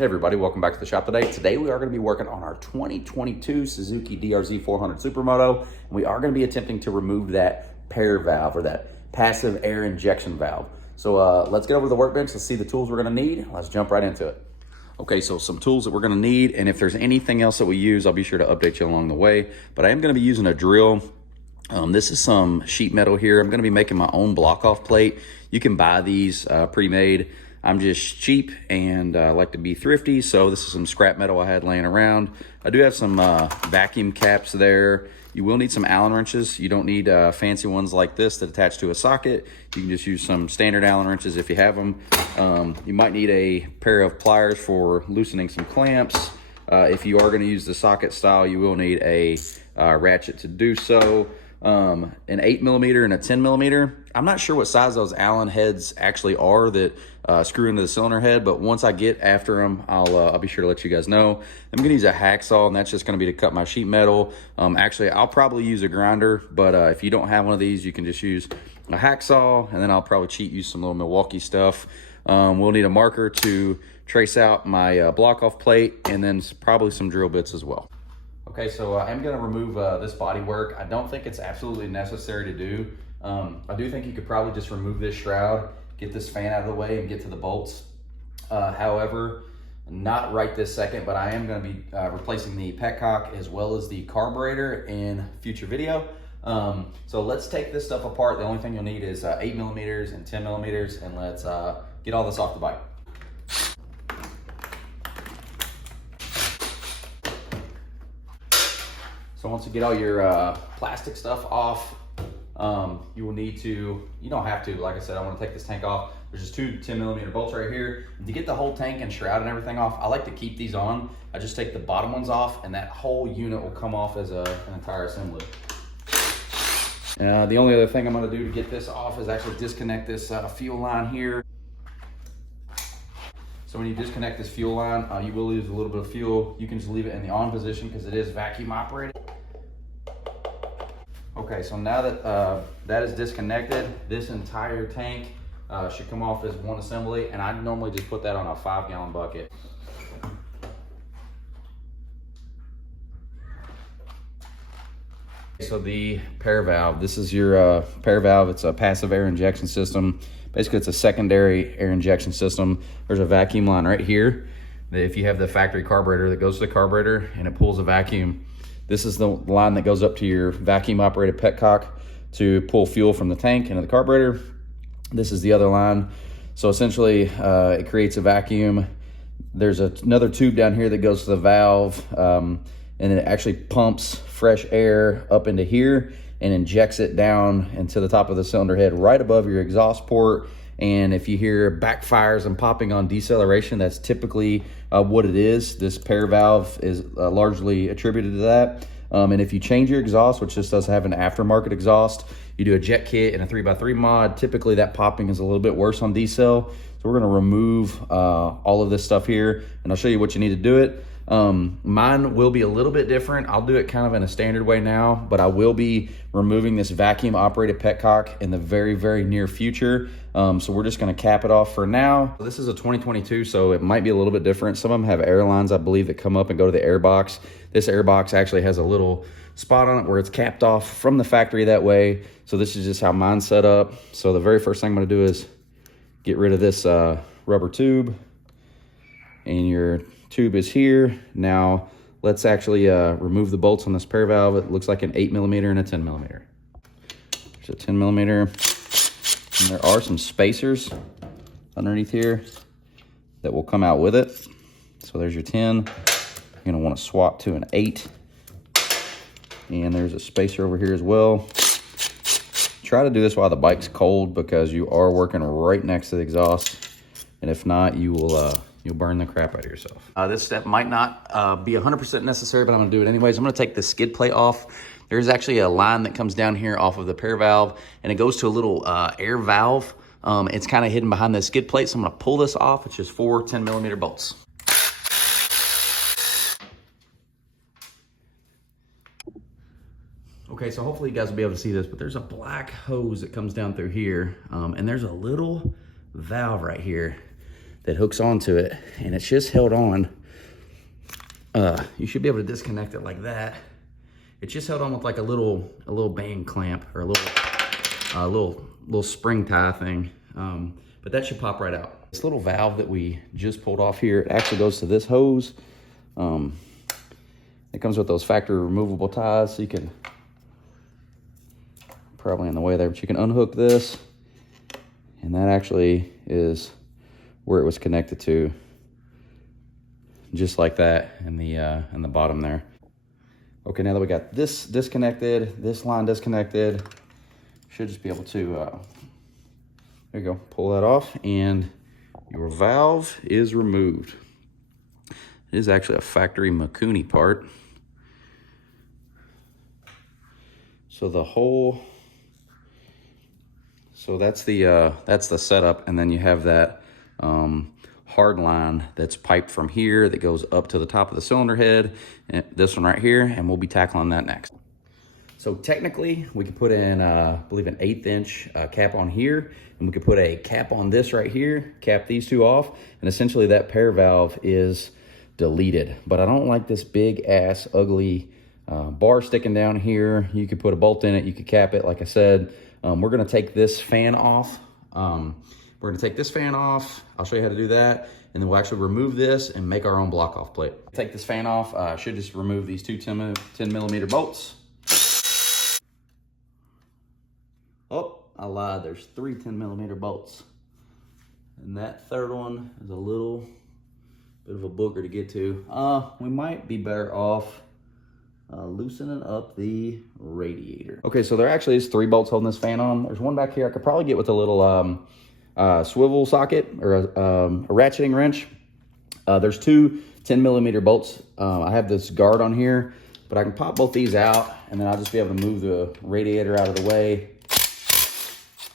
Hey everybody, welcome back to the shop today. Today we are going to be working on our 2022 Suzuki DRZ400 Supermoto, and we are going to be attempting to remove that pair valve or that passive air injection valve. So let's get over to the workbench, let's see the tools we're going to need. Let's jump right into it. Okay, so some tools that we're going to need, and if there's anything else that we use, I'll be sure to update you along the way. But I am going to be using a drill. This is some sheet metal here. I'm going to be making my own block-off plate. You can buy these pre-made. I'm just cheap and like to be thrifty, so this is some scrap metal I had laying around. I do have some vacuum caps there. You will need some Allen wrenches. You don't need fancy ones like this that attach to a socket. You can just use some standard Allen wrenches if you have them. You might need a pair of pliers for loosening some clamps. If you are going to use the socket style, you will need a ratchet to do so. An 8mm and a 10mm. I'm not sure what size those Allen heads actually are that screw into the cylinder head, but once I get after them, I'll be sure to let you guys know. I'm gonna use a hacksaw, and that's just gonna be to cut my sheet metal. Actually, I'll probably use a grinder, but if you don't have one of these, you can just use a hacksaw, and then I'll probably use some little Milwaukee stuff. We'll need a marker to trace out my block-off plate, and then probably some drill bits as well. Okay, so I'm gonna remove this body work. I don't think it's absolutely necessary to do. I do think you could probably just remove this shroud, get this fan out of the way, and get to the bolts. However, not right this second, but I am gonna be replacing the petcock as well as the carburetor in future video. So let's take this stuff apart. The only thing you'll need is 8mm and 10mm, and let's get all this off the bike. So once you get all your plastic stuff off, you will need to, you don't have to, like I said, I want to take this tank off. There's just two 10mm bolts right here. And to get the whole tank and shroud and everything off, I like to keep these on. I just take the bottom ones off, and that whole unit will come off as an entire assembly. The only other thing I'm going to do to get this off is actually disconnect this fuel line here. So when you disconnect this fuel line, you will lose a little bit of fuel. You can just leave it in the on position because it is vacuum operated. Okay, so now that that is disconnected, this entire tank should come off as one assembly, and I normally just put that on a 5-gallon bucket. So the pair valve, this is your pair valve. It's a passive air injection system. Basically, it's a secondary air injection system. There's a vacuum line right here. If you have the factory carburetor that goes to the carburetor and it pulls a vacuum, this is the line that goes up to your vacuum operated petcock to pull fuel from the tank into the carburetor. This is the other line. So essentially, it creates a vacuum. There's another tube down here that goes to the valve, and it actually pumps fresh air up into here and injects it down into the top of the cylinder head right above your exhaust port. And if you hear backfires and popping on deceleration, that's typically what it is. This pair valve is largely attributed to that. And if you change your exhaust, which this does have an aftermarket exhaust, you do a jet kit and a 3x3 mod, typically that popping is a little bit worse on decel. So we're gonna remove all of this stuff here, and I'll show you what you need to do it. Mine will be a little bit different. I'll do it kind of in a standard way now, but I will be removing this vacuum operated petcock in the very, very near future. So we're just gonna cap it off for now. This is a 2022, so it might be a little bit different. Some of them have air lines, I believe, that come up and go to the air box. This air box actually has a little spot on it where it's capped off from the factory that way. So this is just how mine's set up. So the very first thing I'm gonna do is get rid of this rubber tube, and your tube is here. Now let's actually remove the bolts on this pair valve. It looks like an 8mm and a 10mm. There's a 10mm, and there are some spacers underneath here that will come out with it. So there's your 10. You're gonna want to swap to an 8, and there's a spacer over here as well. Try to do this while the bike's cold because you are working right next to the exhaust, and if not, you will you'll burn the crap out of yourself. This step might not be 100% necessary, but I'm gonna do it anyways. I'm gonna take the skid plate off. There's actually a line that comes down here off of the pair valve, and it goes to a little air valve. It's kind of hidden behind the skid plate, so I'm gonna pull this off. It's just 4 10mm bolts. Okay, so hopefully you guys will be able to see this, but there's a black hose that comes down through here, and there's a little valve right here that hooks onto it, and it's just held on. You should be able to disconnect it like that. It's just held on with like a little band clamp or a little spring tie thing. But that should pop right out. This little valve that we just pulled off here, it actually goes to this hose. It comes with those factory removable ties, so you can, probably in the way there, but you can unhook this, and that actually is where it was connected to, just like that in the bottom there. Okay, now that we got this disconnected, this line disconnected, should just be able to, there you go, pull that off, and your valve is removed. It is actually a factory Makuni part. So the whole, so that's the setup, and then you have that hard line that's piped from here that goes up to the top of the cylinder head, and this one right here, and we'll be tackling that next. So technically, we could put in, I believe, an 1/8 inch cap on here, and we could put a cap on this right here, cap these two off, and essentially that pair valve is deleted. But I don't like this big ass ugly bar sticking down here. You could put a bolt in it, you could cap it. Like I said, we're gonna take this fan off. We're gonna take this fan off. I'll show you how to do that. And then we'll actually remove this and make our own block off plate. Take this fan off. I should just remove these two 10 millimeter bolts. Oh, I lied, there's 3 10 millimeter bolts. And that third one is a little bit of a booger to get to. We might be better off loosening up the radiator. Okay, so there actually is 3 bolts holding this fan on. There's one back here I could probably get with a little swivel socket or a ratcheting wrench. There's 2 10 millimeter bolts. I have this guard on here, but I can pop both these out, and then I'll just be able to move the radiator out of the way,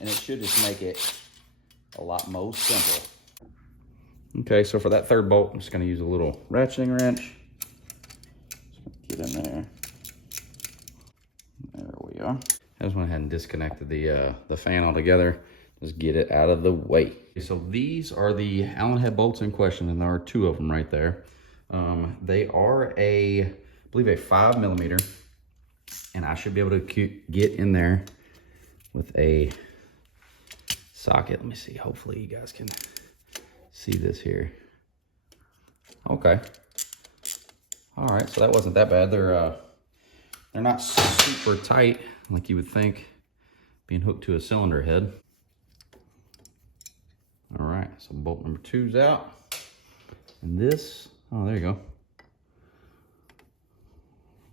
and it should just make it a lot more simple. Okay, so for that third bolt, I'm just gonna use a little ratcheting wrench. Just get in there. There we are. I just went ahead and disconnected the fan altogether. Just get it out of the way. So these are the Allen head bolts in question, and there are 2 of them right there. They are I believe a 5 millimeter, and I should be able to get in there with a socket. Let me see, hopefully you guys can see this here. Okay. All right, so that wasn't that bad. They're not super tight like you would think being hooked to a cylinder head. All right, so bolt number 2's out. And this, oh, there you go.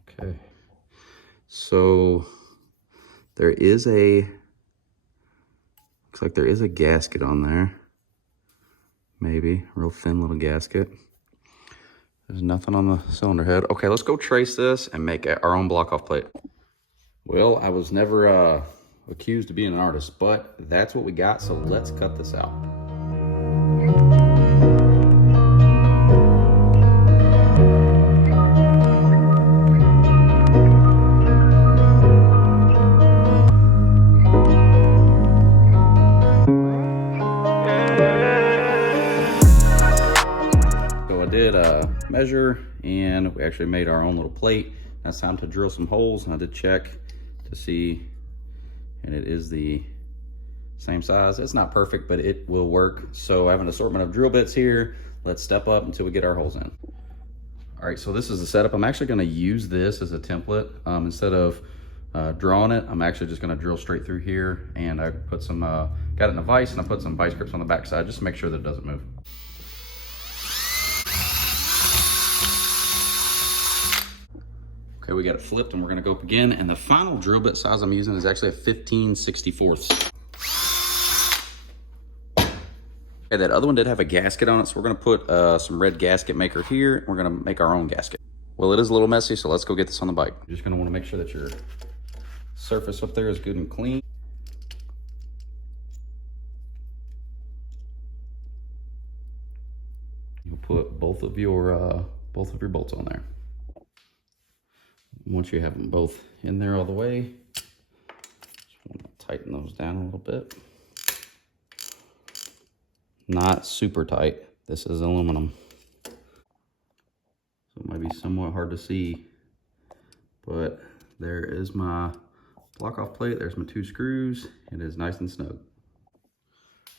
Okay. So there is looks like there is a gasket on there. Maybe, real thin little gasket. There's nothing on the cylinder head. Okay, let's go trace this and make our own block off plate. Well, I was never accused of being an artist, but that's what we got, so let's cut this out. Measure, and we actually made our own little plate. Now it's time to drill some holes, and I did check to see, and it is the same size. It's not perfect, but it will work. So I have an assortment of drill bits here. Let's step up until we get our holes in. All right, so this is the setup. I'm actually going to use this as a template. Instead of drawing it, I'm actually just going to drill straight through here, and I put some got it in a vise, and I put some vice grips on the back side just to make sure that it doesn't move. Okay, we got it flipped, and we're gonna go up again. And the final drill bit size I'm using is actually a 15/64. Okay, that other one did have a gasket on it, so we're gonna put some red gasket maker here. We're gonna make our own gasket. Well, it is a little messy, so let's go get this on the bike. You're just gonna wanna make sure that your surface up there is good and clean. You'll put both of your bolts on there. Once you have them both in there all the way, just want to tighten those down a little bit. Not super tight. This is aluminum. So it might be somewhat hard to see, but there is my block off plate. There's my 2 screws. It is nice and snug.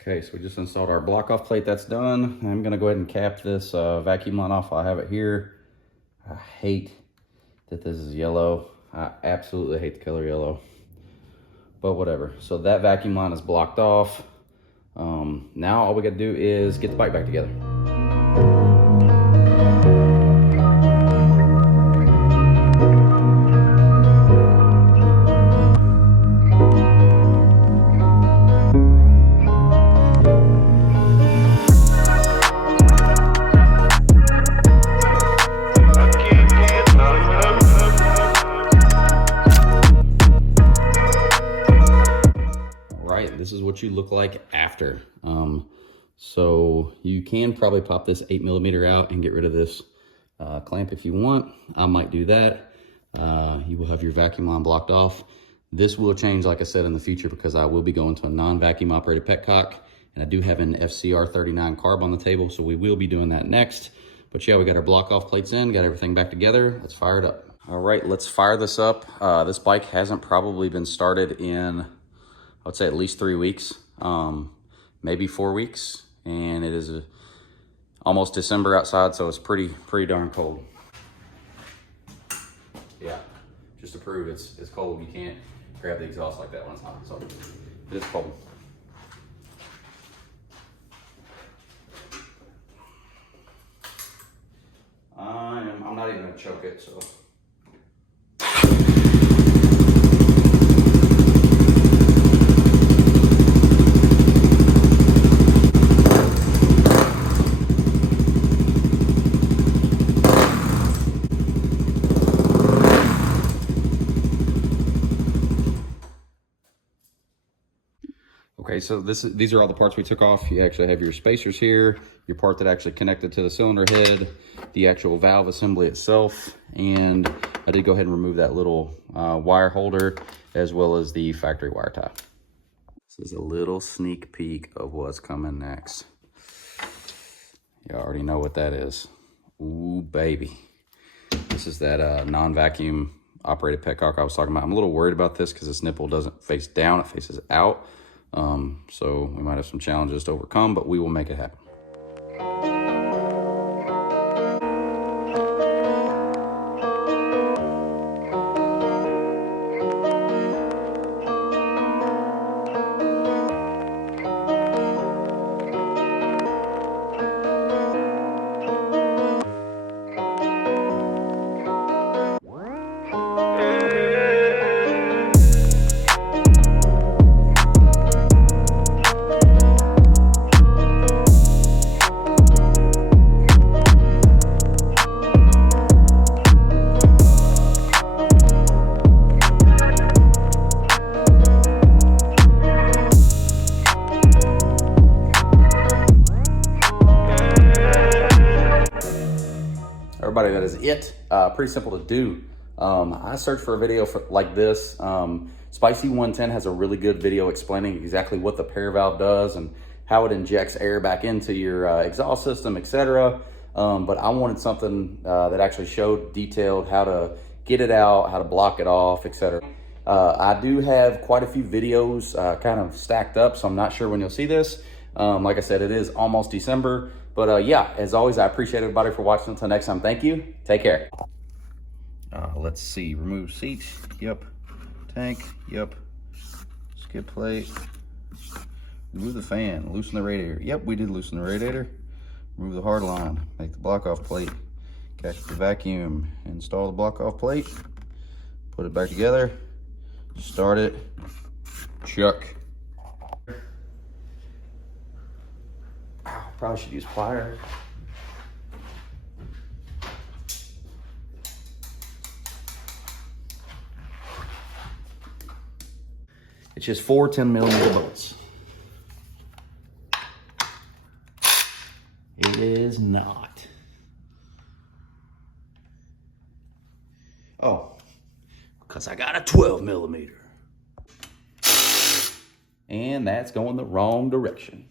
Okay, so we just installed our block off plate. That's done. I'm gonna go ahead and cap this vacuum line off. I have it here. I hate that this is yellow. I absolutely hate the color yellow, but whatever. So that vacuum line is blocked off. Now all we gotta do is get the bike back together. This is what you look like after. So you can probably pop this 8mm out and get rid of this clamp if you want. I might do that. You will have your vacuum line blocked off. This will change, like I said, in the future, because I will be going to a non-vacuum operated petcock, and I do have an FCR39 carb on the table, so we will be doing that next. But yeah, we got our block off plates in, got everything back together. Let's fire it up. All right, let's fire this up. This bike hasn't probably been started in, I would say, at least 3 weeks, maybe 4 weeks. And it is almost December outside, so it's pretty darn cold. Yeah, just to prove it's cold. You can't grab the exhaust like that when it's hot, so it is cold. I'm not even gonna choke it, so. Okay, so these are all the parts we took off. You actually have your spacers here, your part that actually connected to the cylinder head, the actual valve assembly itself, and I did go ahead and remove that little wire holder, as well as the factory wire tie. This is a little sneak peek of what's coming next. You already know what that is. Ooh, baby. This is that non-vacuum operated petcock I was talking about. I'm a little worried about this because this nipple doesn't face down, it faces out. So we might have some challenges to overcome, but we will make it happen. Everybody, that is it. Pretty simple to do. I searched for a video like this. Spicy 110 has a really good video explaining exactly what the pair valve does and how it injects air back into your exhaust system, etc. But I wanted something that actually showed detailed how to get it out, how to block it off, etc. I do have quite a few videos kind of stacked up, so I'm not sure when you'll see this. Like I said, it is almost December. But yeah, as always, I appreciate everybody for watching. Until next time, thank you. Take care. Let's see. Remove seat. Yep. Tank. Yep. Skid plate. Remove the fan. Loosen the radiator. Yep, we did loosen the radiator. Remove the hard line. Make the block off plate. Catch the vacuum. Install the block off plate. Put it back together. Start it. Chuck. Probably should use pliers. It's just 4 10mm bullets. It is not. Oh, because I got a 12mm. And that's going the wrong direction.